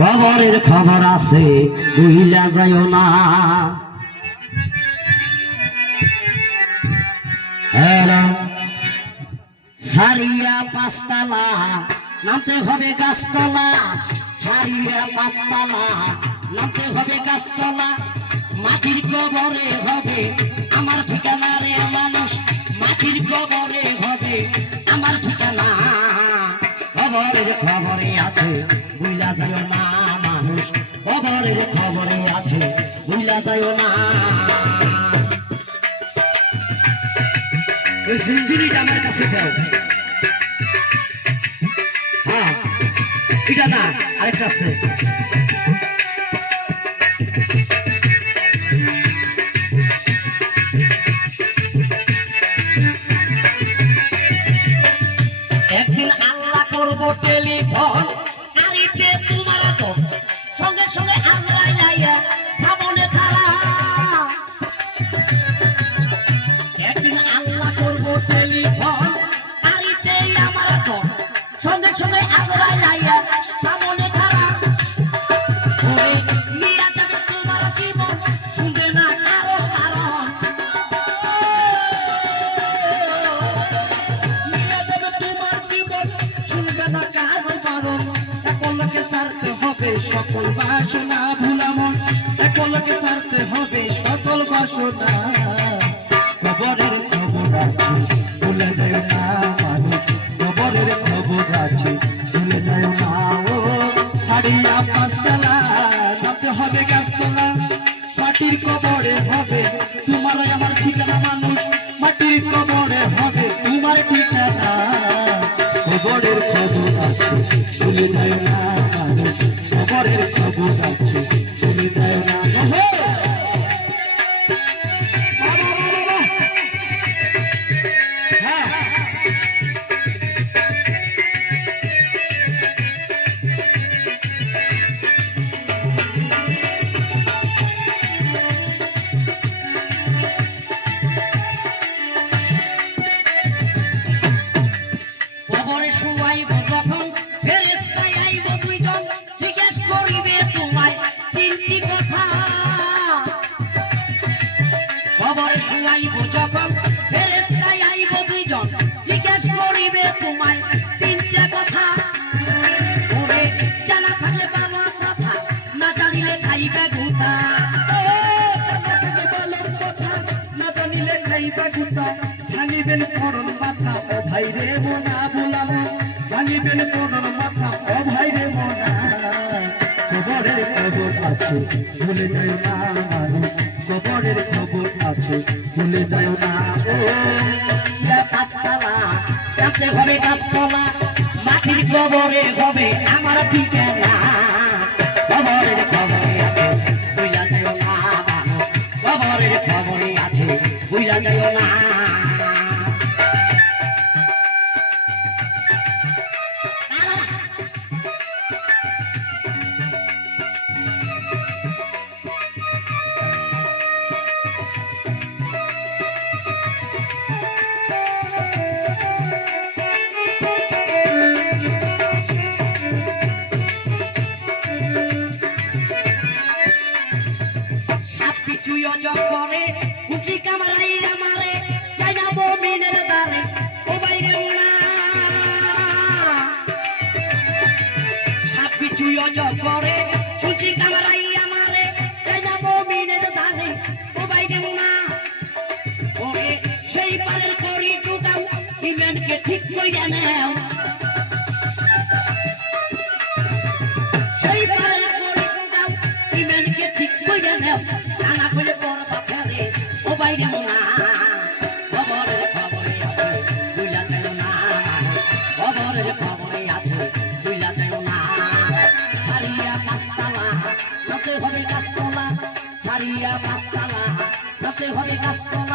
খবরের খবর আছে বুইলা যাইও না। ছাড়িয়া পাঁচতলা নামতে হবে গাছতলা, ছাড়িয়া পাঁচতলা নামতে হবে গাছতলা। মাটির কবরে হবে আমার ঠিকানা রে মানুষ, মাটির কবরে হবে আমার ঠিকানা। খবরের খবরে আছে বুইলা যাইও না মানুষ, খবরের খবরে আছে বুইলা যাইও না। ওই ঝুনঝুনিটা আমার কাছে দাও। হ্যাঁ এটা না, আরেকটা আছে। একদিন আল্লাহ করবো টেলিফোন, গাড়িতে তোমার তো সঙ্গে সঙ্গে আজরাইল আইয়া সামনে খাড়া। একদিন আল্লাহ করবো টেলিফোন, গাড়িতে আমার তো সঙ্গে সঙ্গে আজরাইল আইয়া সামনে খাড়া। ওরে নিয়া যাবে তোমার জীবন, শুনবে না কারো কারণ। নিয়া যাবে তোমার জীবন, শুনবে না কারো কারণ। একলকে ছাড়তে হবে সকল বাসনা ভুলা মন, একলকে ছাড়তে হবে সকল বাসনা। খবরের খবর আছে ভুলে যায় না মানুষ, খবরের খবর আছে ভুলে যায় না। ও ছাড়িয়া পাঁচতলা নামতে হবে গাছতলা, মাটির কবরে হবে তোমার আমার ঠিকানা মানুষ, মাটির কবরে হবে তোমার ঠিকানা। খবরের খবর আছে ভুলে যায় না মানুষ, খবরের খবর আছে ভুলে যায় না। খবরে শুয়াইব যখন ফেরেশতায় আইব দুইজন, জিজ্ঞেস করিবে তোমায় তিনটি কথা। খবরে শুয়াইব যখন ফেরেশতায় আইব দুইজন, জিজ্ঞেস করিবে তোমায় তিনটা কথা। ওরে জানা থাকলে ভালো কথা, না জানিলে খাইবে গুতা। না জানিলে খাইবে গুতা, ভাঙিবেন করণ মাথা ও ভাই রে মোনা বুলাম, ভাঙিবেন করণ মাথা ও ভাই রে মোনা। খবরের খবর আছে ভুলে যায় না মানুষ, খবরের খবর আছে ভুলে যায় না। ও গাছতলা নামতে হবে গাছতলা, মাটির কবরে হবে আমার ঠিকানা। খবরের খবরে আছে বুইলা যাইও না মানুষ, খবরের খবরে আছে বুইলা যাইও না। করে কুচি কামারাই আমারে চাই না মুমিনের দারে ও বাইরে মোনা। সাপি চুই অজব করে কুচি কামারাই আমারে চাই না মুমিনের দারে ও বাইরে মোনা। ওরে সেই পারের করি জুগাও ইমানকে ঠিক কইরা নাও, সেই পারের করি জুগাও ইমানকে ঠিক কইরা নাও। আনা কইলে বড় বাপরে ও বাইরে মোনা। খবরের খবরে আছে বুইলা যাও না, খবরের খবরে আছে বুইলা যাও না। ছাড়িয়া পাঁচতলা নামতে হবে গাছতলা, ছাড়িয়া পাঁচতলা নামতে হবে গাছতলা।